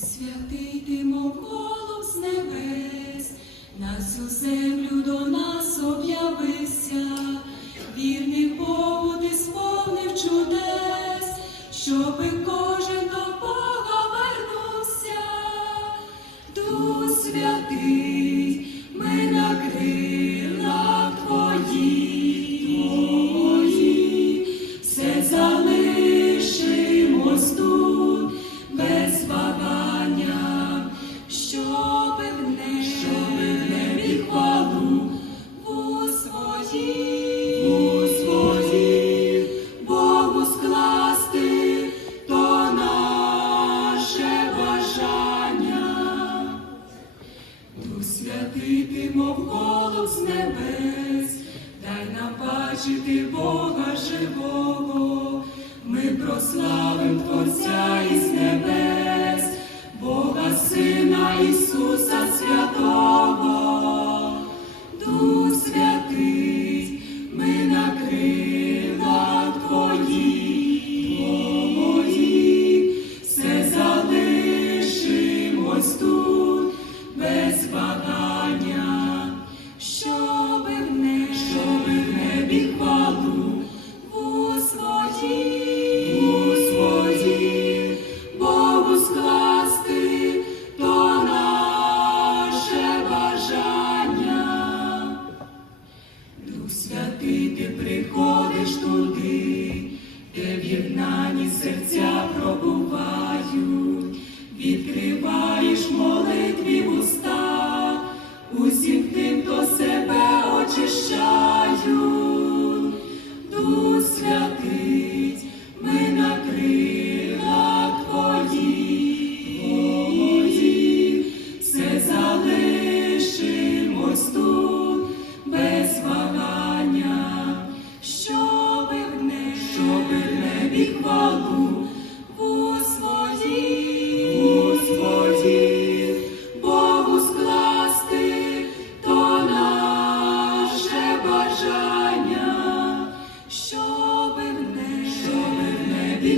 святий ти, мов з небес, на всю землю до нас об'явився, вірний Богу ти сповнив чудес, щоби кожен мов голос небес, дай нам бачити Бога живого. святий, ти приходиш туди, де в'єднані серця пробуває. хвалу, Господі, Господі, Богу скласти то наше бажання, щоби в небі, щоби в небі.